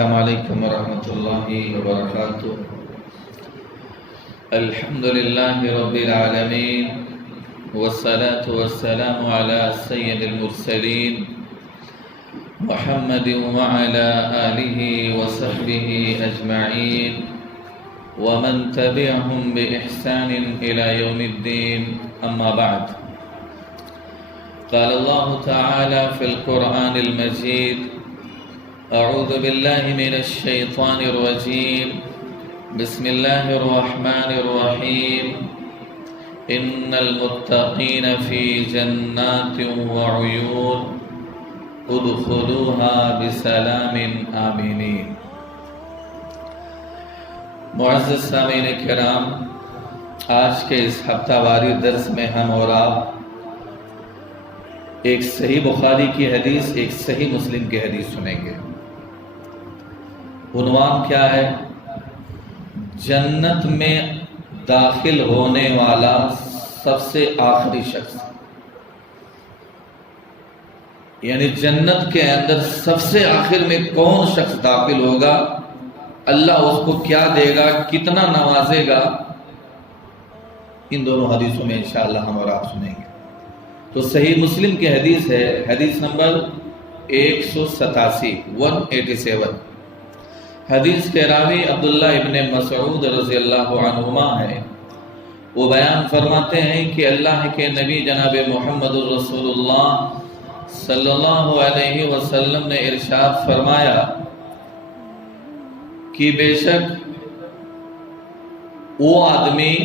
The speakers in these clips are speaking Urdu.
السلام علیکم ورحمۃ اللہ وبرکاتہ۔ الحمد للہ رب العالمین والصلاة والسلام علی سید المرسلین محمد وعلى آلہ وصحبہ اجمعین ومن تبعهم بإحسان إلى يوم الدین، اما بعد۔ قال الله تعالى في القرآن المجيد: أعوذ بالله من الشيطان الرجيم، بسم الله الرحمن الرحيم، إن المتقين في جنات وعيون ادخلوها بسلام آمنين۔ معزز سامعین کرام، آج کے اس ہفتہ واری درس میں ہم اور آپ ایک صحیح بخاری کی حدیث، ایک صحیح مسلم کی حدیث سنیں گے۔ عنوان کیا ہے؟ جنت میں داخل ہونے والا سب سے آخری شخص، یعنی جنت کے اندر سب سے آخر میں کون شخص داخل ہوگا، اللہ اس کو کیا دے گا، کتنا نوازے گا، ان دونوں حدیثوں میں انشاءاللہ ہم اور آپ سنیں گے۔ تو صحیح مسلم کی حدیث ہے، حدیث نمبر 187 حدیث کے راوی عبداللہ ابن مسعود رضی اللہ عنہما ہے۔ وہ بیان فرماتے ہیں کہ اللہ کے نبی جناب محمد رسول اللہ صلی اللہ علیہ وسلم نے ارشاد فرمایا کہ بے شک وہ آدمی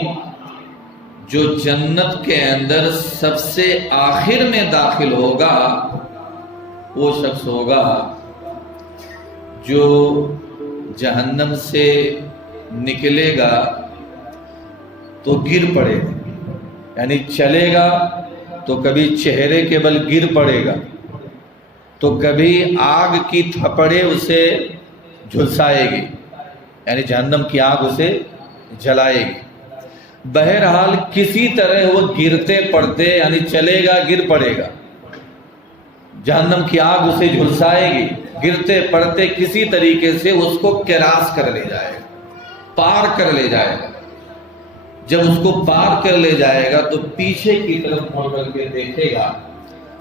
جو جنت کے اندر سب سے آخر میں داخل ہوگا، وہ شخص ہوگا جو جہنم سے نکلے گا تو گر پڑے گا، یعنی چلے گا تو کبھی چہرے کے بل گر پڑے گا، تو کبھی آگ کی تھپڑے اسے جھلسائے گی، یعنی جہنم کی آگ اسے جلائے گی۔ بہرحال کسی طرح وہ گرتے پڑتے، یعنی چلے گا گر پڑے گا، جہنم کی آگ اسے جھلسائے گی، گرتے پڑتے کسی طریقے سے اس کو کراس کر لے جائے گا، پار کر لے جائے گا۔ جب اس کو پار کر لے جائے گا تو پیچھے کی طرف مڑ کر کے دیکھے گا،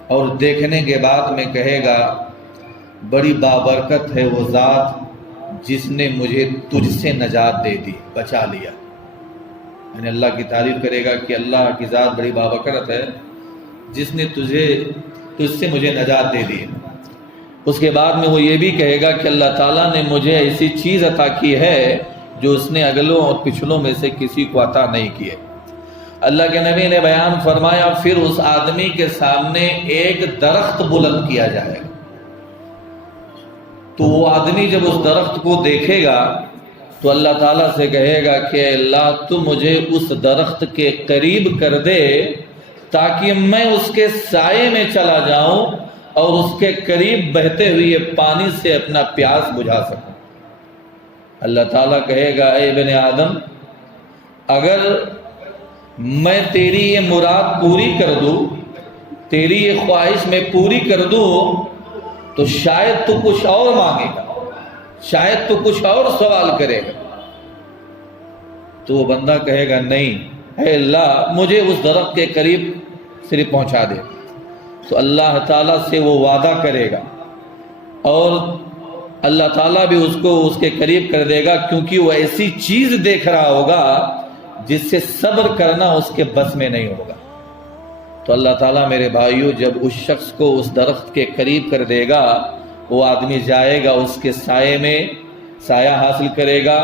اور دیکھنے کے بعد میں کہے گا بڑی بابرکت ہے وہ ذات جس نے مجھے تجھ سے نجات دے دی، بچا لیا۔ یعنی اللہ کی تعریف کرے گا کہ اللہ کی ذات بڑی بابرکت ہے جس نے تجھ سے مجھے نجات دے دی۔ اس کے بعد میں وہ یہ بھی کہے گا کہ اللہ تعالیٰ نے مجھے ایسی چیز عطا کی ہے جو اس نے اگلوں اور پچھلوں میں سے کسی کو عطا نہیں کی ہے۔ اللہ کے نبی نے بیان فرمایا پھر اس آدمی کے سامنے ایک درخت بلند کیا جائے گا، تو وہ آدمی جب اس درخت کو دیکھے گا تو اللہ تعالیٰ سے کہے گا کہ اللہ تو مجھے اس درخت کے قریب کر دے تاکہ میں اس کے سائے میں چلا جاؤں اور اس کے قریب بہتے ہوئے پانی سے اپنا پیاس بجھا سکوں۔ اللہ تعالیٰ کہے گا اے ابن آدم، اگر میں تیری یہ مراد پوری کر دوں، تیری یہ خواہش میں پوری کر دوں، تو شاید تو کچھ اور مانگے گا، شاید تو کچھ اور سوال کرے گا۔ تو وہ بندہ کہے گا نہیں اے اللہ، مجھے اس درخت کے قریب صرف پہنچا دے۔ تو اللہ تعالیٰ سے وہ وعدہ کرے گا اور اللہ تعالیٰ بھی اس کو اس کے قریب کر دے گا، کیونکہ وہ ایسی چیز دیکھ رہا ہوگا جس سے صبر کرنا اس کے بس میں نہیں ہوگا۔ تو اللہ تعالیٰ میرے بھائیوں جب اس شخص کو اس درخت کے قریب کر دے گا، وہ آدمی جائے گا اس کے سائے میں، سایہ حاصل کرے گا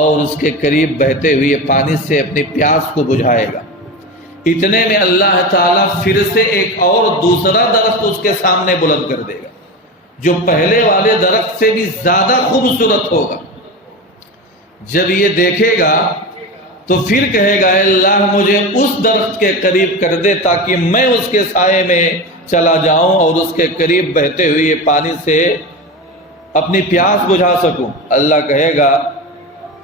اور اس کے قریب بہتے ہوئے پانی سے اپنی پیاس کو بجھائے گا۔ اتنے میں اللہ تعالیٰ پھر سے ایک اور دوسرا درخت اس کے سامنے بلند کر دے گا جو پہلے والے درخت سے بھی زیادہ خوبصورت ہوگا۔ جب یہ دیکھے گا تو پھر کہے گا اے اللہ مجھے اس درخت کے قریب کر دے تاکہ میں اس کے سائے میں چلا جاؤں اور اس کے قریب بہتے ہوئے پانی سے اپنی پیاس بجھا سکوں۔ اللہ کہے گا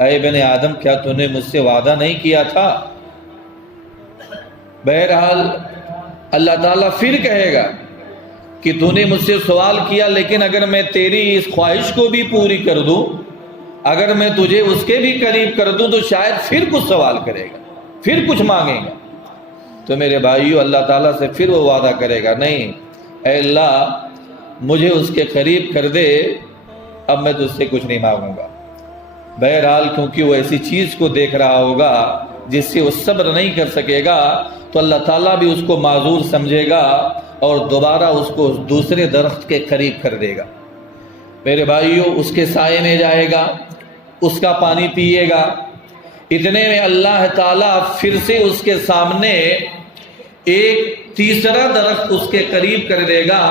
اے بن آدم، کیا تو نے مجھ سے وعدہ نہیں کیا تھا؟ بہرحال اللہ تعالیٰ پھر کہے گا کہ تو نے مجھ سے سوال کیا، لیکن اگر میں تیری اس خواہش کو بھی پوری کر دوں، اگر میں تجھے اس کے بھی قریب کر دوں تو شاید پھر کچھ سوال کرے گا، پھر کچھ مانگے گا۔ تو میرے بھائیو، اللہ تعالیٰ سے پھر وہ وعدہ کرے گا، نہیں اے اللہ مجھے اس کے قریب کر دے، اب میں تجھ سے کچھ نہیں مانگوں گا۔ بہرحال کیونکہ وہ ایسی چیز کو دیکھ رہا ہوگا جس سے وہ صبر نہیں کر سکے گا، تو اللہ تعالیٰ بھی اس کو معذور سمجھے گا اور دوبارہ اس کو دوسرے درخت کے قریب کر دے گا۔ میرے بھائیو، اس کے سائے میں جائے گا، اس کا پانی پیے گا، اتنے میں اللہ تعالیٰ پھر سے اس کے سامنے ایک تیسرا درخت اس کے قریب کر دے گا۔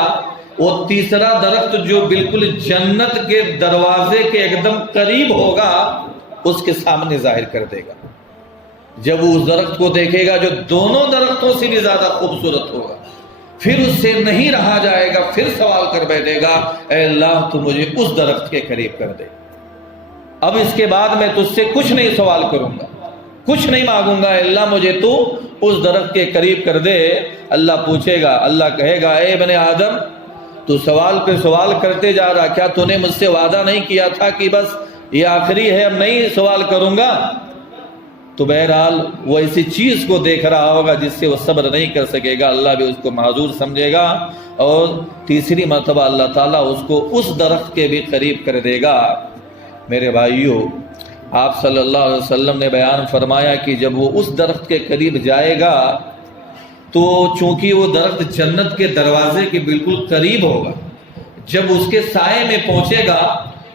وہ تیسرا درخت جو بالکل جنت کے دروازے کے ایک دم قریب ہوگا، اس کے سامنے ظاہر کر دے گا۔ جب وہ اس درخت کو دیکھے گا جو دونوں درختوں سے بھی زیادہ خوبصورت ہوگا، پھر اس سے نہیں رہا جائے گا، پھر سوال کر بیٹھے گا، اے اللہ تو مجھے اس درخت کے قریب کر دے، اب اس کے بعد میں تجھ سے کچھ نہیں سوال کروں گا، کچھ نہیں مانگوں گا، اے اللہ مجھے تو اس درخت کے قریب کر دے۔ اللہ پوچھے گا، اللہ کہے گا، اے ابن آدم تو سوال پہ سوال کرتے جا رہا، کیا تو نے مجھ سے وعدہ نہیں کیا تھا کہ بس یہ آخری ہے، اب نہیں سوال کروں گا؟ تو بہرحال وہ ایسی چیز کو دیکھ رہا ہوگا جس سے وہ صبر نہیں کر سکے گا، اللہ بھی اس کو معذور سمجھے گا، اور تیسری مرتبہ اللہ تعالیٰ اس کو اس درخت کے بھی قریب کر دے گا۔ میرے بھائیو، آپ صلی اللہ علیہ وسلم نے بیان فرمایا کہ جب وہ اس درخت کے قریب جائے گا تو چونکہ وہ درخت جنت کے دروازے کے بالکل قریب ہوگا، جب اس کے سائے میں پہنچے گا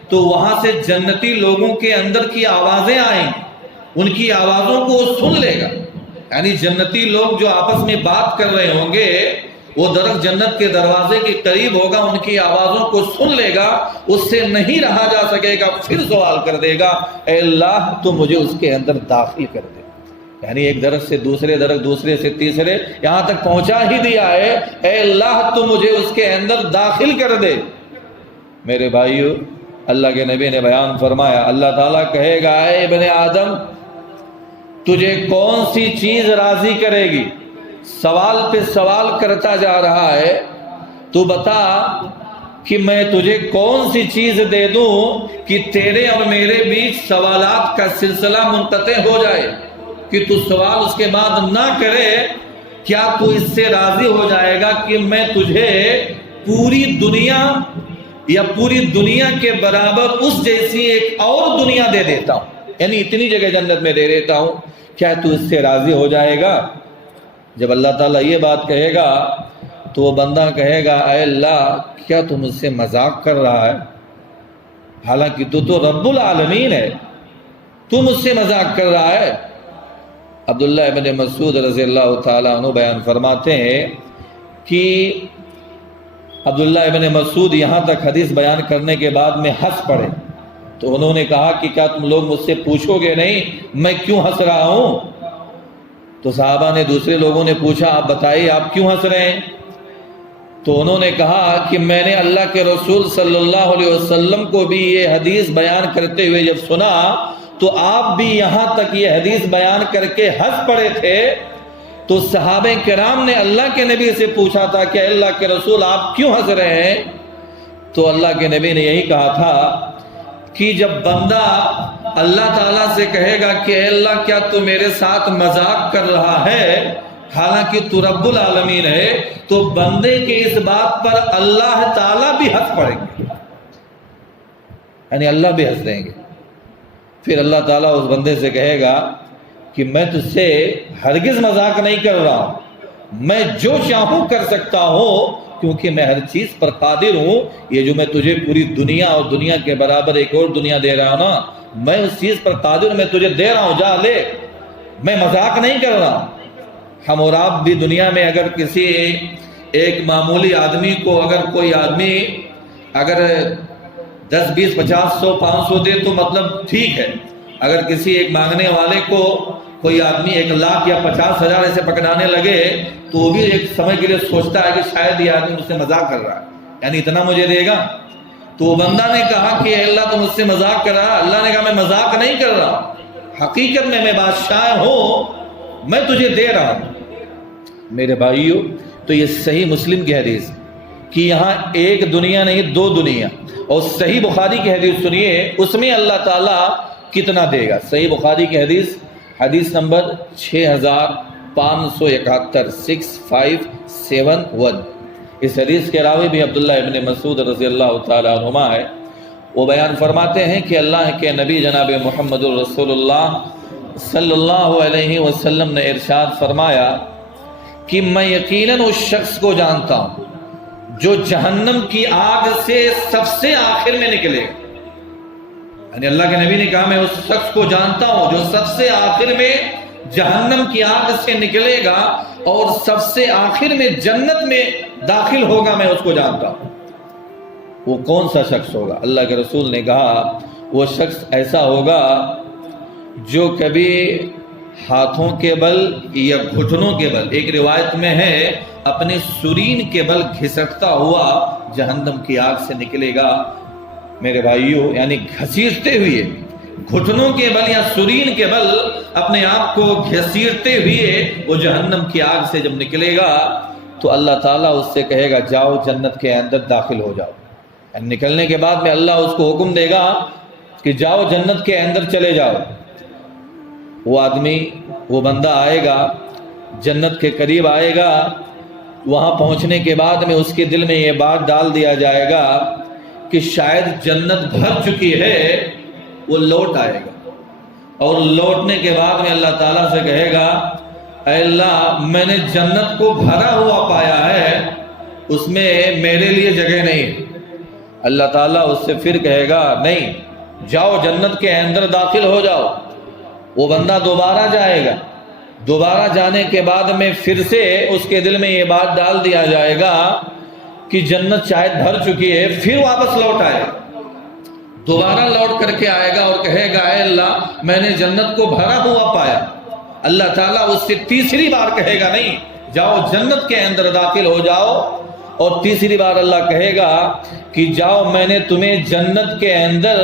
تو وہاں سے جنتی لوگوں کے اندر کی آوازیں آئیں، ان کی آوازوں کو وہ سن لے گا، یعنی جنتی لوگ جو آپس میں بات کر رہے ہوں گے، وہ درخت جنت کے دروازے کے قریب ہوگا، ان کی آوازوں کو سن لے گا، اس سے نہیں رہا جا سکے گا، پھر سوال کر دے گا، اے اللہ تو مجھے اس کے اندر داخل کر دے۔ یعنی ایک درخت سے دوسرے درخت، دوسرے سے تیسرے، یہاں تک پہنچا ہی دیا ہے، اے اللہ تو مجھے اس کے اندر داخل کر دے۔ میرے بھائیو، اللہ کے نبی نے بیان فرمایا، اللہ تعالیٰ کہے گا، اے ابن آدم تجھے کون سی چیز راضی کرے گی؟ سوال پہ سوال کرتا جا رہا ہے، تو بتا کہ میں تجھے کون سی چیز دے دوں کہ تیرے اور میرے بیچ سوالات کا سلسلہ منقطع ہو جائے، کہ تو سوال اس کے بعد نہ کرے۔ کیا تو اس سے راضی ہو جائے گا کہ میں تجھے پوری دنیا یا پوری دنیا کے برابر اس جیسی ایک اور دنیا دے دیتا ہوں، یعنی اتنی جگہ جنت میں دے دیتا ہوں، کیا تو اس سے راضی ہو جائے گا؟ جب اللہ تعالیٰ یہ بات کہے گا تو وہ بندہ کہے گا، اے اللہ کیا تو مجھ سے مذاق کر رہا ہے؟ حالانکہ تو رب العالمین ہے، تو مجھ سے مذاق کر رہا ہے۔ عبداللہ ابن مسعود رضی اللہ تعالیٰ عنہ بیان فرماتے ہیں کہ عبداللہ ابن مسعود یہاں تک حدیث بیان کرنے کے بعد میں ہنس پڑے، تو انہوں نے کہا کہ کیا تم لوگ مجھ سے پوچھو گے نہیں میں کیوں ہنس رہا ہوں؟ تو صحابہ نے، دوسرے لوگوں نے پوچھا، آپ بتائیے آپ کیوں ہنس رہے ہیں؟ تو انہوں نے کہا کہ میں نے اللہ کے رسول صلی اللہ علیہ وسلم کو بھی یہ حدیث بیان کرتے ہوئے جب سنا تو آپ بھی یہاں تک یہ حدیث بیان کر کے ہنس پڑے تھے، تو صحابہ کرام نے اللہ کے نبی سے پوچھا تھا کہ اللہ کے رسول آپ کیوں ہنس رہے ہیں؟ تو اللہ کے نبی نے یہی کہا تھا کہ جب بندہ اللہ تعالیٰ سے کہے گا کہ اے اللہ کیا تو میرے ساتھ مذاق کر رہا ہے، حالانکہ تو رب العالمین ہے، تو بندے کے اس بات پر اللہ تعالیٰ بھی ہنس پڑیں گے، یعنی اللہ بھی ہنس دیں گے۔ پھر اللہ تعالیٰ اس بندے سے کہے گا کہ میں تجھ سے ہرگز مذاق نہیں کر رہا ہوں، میں جو چاہوں کر سکتا ہوں، کیونکہ میں ہر چیز پر قادر ہوں۔ یہ جو میں تجھے پوری دنیا اور دنیا کے برابر ایک اور دنیا دے رہا ہوں نا، میں اس چیز پر قادر ہوں، میں تجھے دے رہا ہوں، جا لے، میں مذاق نہیں کر رہا ہوں۔ ہم اور آپ بھی دنیا میں اگر کسی ایک معمولی آدمی کو اگر کوئی آدمی اگر 10 20 50 100 500 دے تو مطلب ٹھیک ہے، اگر کسی ایک مانگنے والے کو کوئی آدمی 1 لاکھ یا 50,000 ایسے پکڑانے لگے تو وہ بھی ایک سمے کے لیے سوچتا ہے کہ شاید یہ آدمی مجھ سے مذاق کر رہا ہے، یعنی اتنا مجھے دے گا۔ تو وہ بندہ نے کہا کہ اے اللہ تو مجھ سے مذاق کر رہا ہے، اللہ نے کہا میں مذاق نہیں کر رہا، حقیقت میں بادشاہ ہوں، میں تجھے دے رہا ہوں۔ میرے بھائیو، تو یہ صحیح مسلم کی حدیث، کہ یہاں ایک دنیا نہیں دو دنیا. اور صحیح بخاری کی حدیث سنیے, اس میں اللہ تعالیٰ کتنا دے گا. صحیح بخاری کی حدیث نمبر 6571 6571. اس حدیث کے راوی بھی عبداللہ ابن مسعود رضی اللہ تعالیٰ عنہما ہے. وہ بیان فرماتے ہیں کہ اللہ کے نبی جناب محمد الرسول اللہ صلی اللہ علیہ وسلم نے ارشاد فرمایا کہ میں یقیناً اس شخص کو جانتا ہوں جو جہنم کی آگ سے سب سے آخر میں نکلے گا. یعنی اللہ کے نبی نے کہا میں اس شخص کو جانتا ہوں جو سب سے آخر میں جہنم کی آگ سے نکلے گا اور سب سے آخر میں جنت میں داخل ہوگا, میں اس کو جانتا ہوں. وہ کون سا شخص ہوگا؟ اللہ کے رسول نے کہا وہ شخص ایسا ہوگا جو کبھی ہاتھوں کے بل یا گھٹنوں کے بل, ایک روایت میں ہے اپنے سرین کے بل گھسٹتا ہوا جہنم کی آگ سے نکلے گا. میرے بھائیوں, یعنی گھسیٹتے ہوئے گھٹنوں کے بل یا سرین کے بل اپنے آپ کو گھسیٹتے ہوئے وہ جہنم کی آگ سے جب نکلے گا تو اللہ تعالیٰ اس سے کہے گا جاؤ جنت کے اندر داخل ہو جاؤ. یعنی نکلنے کے بعد میں اللہ اس کو حکم دے گا کہ جاؤ جنت کے اندر چلے جاؤ. وہ آدمی, وہ بندہ آئے گا, جنت کے قریب آئے گا. وہاں پہنچنے کے بعد میں اس کے دل میں یہ بات ڈال دیا جائے گا کہ شاید جنت بھر چکی ہے. وہ لوٹ آئے گا اور لوٹنے کے بعد میں اللہ تعالیٰ سے کہے گا اے اللہ میں نے جنت کو بھرا ہوا پایا ہے, اس میں میرے لیے جگہ نہیں. اللہ تعالیٰ اس سے پھر کہے گا نہیں, جاؤ جنت کے اندر داخل ہو جاؤ. وہ بندہ دوبارہ جائے گا. دوبارہ جانے کے بعد میں پھر سے اس کے دل میں یہ بات ڈال دیا جائے گا کہ جنت شاید بھر چکی ہے. پھر واپس لوٹ آئے گا, دوبارہ لوٹ کر کے آئے گا اور کہے گا اے اللہ میں نے جنت کو بھرا ہوا پایا. اللہ تعالیٰ اس سے تیسری بار کہے گا نہیں, جاؤ جنت کے اندر داخل ہو جاؤ. اور تیسری بار اللہ کہے گا کہ جاؤ میں نے تمہیں جنت کے اندر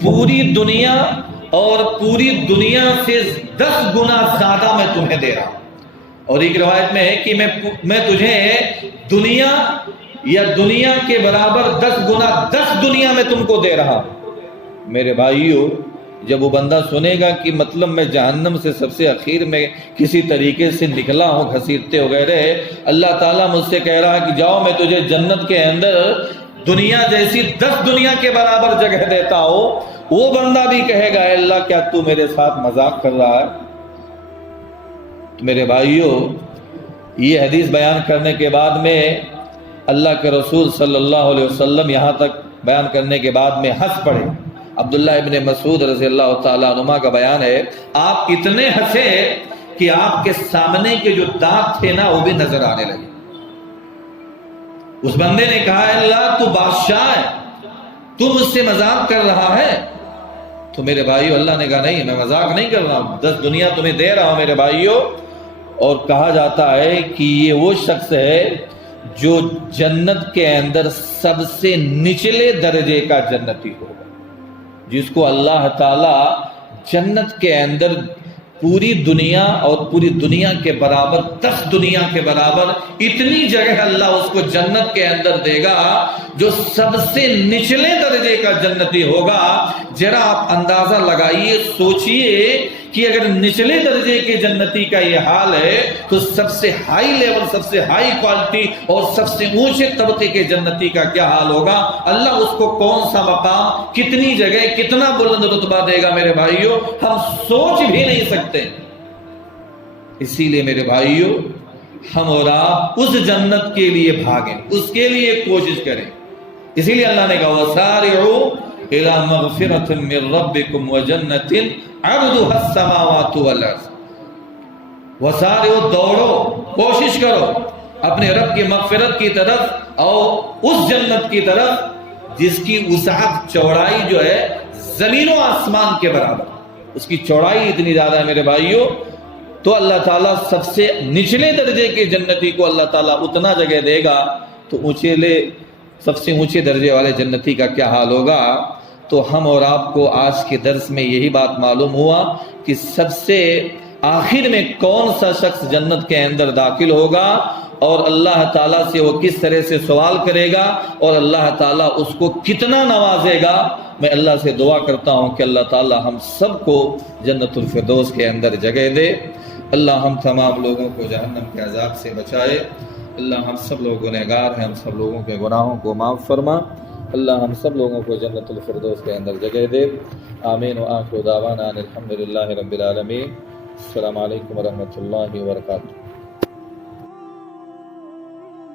پوری دنیا اور پوری دنیا سے 10 گنا زیادہ میں تمہیں دے رہا ہوں. اور ایک روایت میں ہے کہ میں تجھے دنیا یا دنیا کے برابر 10 گنا 10 دنیا میں تم کو دے رہا ہوں. میرے بھائیو, جب وہ بندہ سنے گا کہ مطلب میں جہنم سے سب سے اخیر میں کسی طریقے سے نکلا ہوں گھسیٹتے وغیرہ, اللہ تعالیٰ مجھ سے کہہ رہا ہے کہ جاؤ میں تجھے جنت کے اندر دنیا جیسی 10 دنیا کے برابر جگہ دیتا ہوں. وہ بندہ بھی کہے گا اے اللہ کیا تو میرے ساتھ مذاق کر رہا ہے؟ تو میرے بھائیو, یہ حدیث بیان کرنے کے بعد میں اللہ کے رسول صلی اللہ علیہ وسلم یہاں تک بیان کرنے کے بعد میں ہنس پڑے. عبداللہ ابن مسعود رضی اللہ تعالیٰ عنہ کا بیان ہے آپ اتنے ہنسے کہ آپ کے سامنے کے جو دانت تھے نا وہ بھی نظر آنے لگے. اس بندے نے کہا اے اللہ تو بادشاہ ہے, تو مجھ سے مذاق کر رہا ہے؟ تو میرے بھائیو اللہ نے کہا نہیں میں مذاق نہیں کر رہا ہوں, 10 دنیا تمہیں دے رہا ہوں میرے بھائیو. اور کہا جاتا ہے کہ یہ وہ شخص ہے جو جنت کے اندر سب سے نچلے درجے کا جنتی ہوگا, جس کو اللہ تعالی جنت کے اندر پوری دنیا اور پوری دنیا کے برابر 10 دنیا کے برابر اتنی جگہ اللہ اس کو جنت کے اندر دے گا جو سب سے نچلے درجے کا جنتی ہوگا. ذرا آپ اندازہ لگائیے, سوچئے کہ اگر نچلے درجے کے جنتی کا یہ حال ہے تو سب سے ہائی لیول, سب سے ہائی کوالٹی اور سب سے اونچے طبقے کے جنتی کا کیا حال ہوگا. اللہ اس کو کون سا مقام, کتنی جگہ, کتنا بلند رتبہ دے گا میرے بھائیوں, ہم سوچ بھی نہیں سکتے. اسی لیے میرے بھائیوں ہم اور آپ اس جنت کے لیے بھاگیں, اس کے لیے کوشش کریں. اسی لیے اللہ نے کہا وَسَارِعُوا إِلَى مَغْفِرَةٍ مِّن رَبِّكُمْ وَجَنَّةٍ عَرْضُهَا السَّمَاوَاتُ وَالْأَرْضُ. وَسَارِعُوا, دوڑو, کوشش کرو اپنے رب کی مغفرت کی طرف اور اس جنت کی طرف جس کی وسعت, چوڑائی جو ہے زمین و آسمان کے برابر, اس کی چوڑائی اتنی زیادہ ہے میرے بھائیوں. تو اللہ تعالیٰ سب سے نچلے درجے کے جنتی کو اللہ تعالیٰ اتنا جگہ دے گا تو سب سے اونچے درجے والے جنتی کا کیا حال ہوگا. تو ہم اور آپ کو آج کے درس میں یہی بات معلوم ہوا کہ سب سے آخر میں کون سا شخص جنت کے اندر داخل ہوگا, اور اللہ تعالیٰ سے وہ کس طرح سے سوال کرے گا اور اللہ تعالیٰ اس کو کتنا نوازے گا۔ میں اللہ سے دعا کرتا ہوں کہ اللہ تعالیٰ ہم سب کو جنت الفردوس کے اندر جگہ دے۔ اللہ ہم تمام لوگوں کو جہنم کے عذاب سے بچائے۔ اللہ ہم سب لوگ گنہگار ہیں، ہم سب لوگوں کے گناہوں کو معاف فرما۔ اللہ ہم سب لوگوں کو جنت الفردوس کے اندر جگہ دے۔ آمین و آخر دعوانا ان الحمدللہ رب العالمین۔ السلام علیکم ورحمۃ اللہ وبرکاتہ۔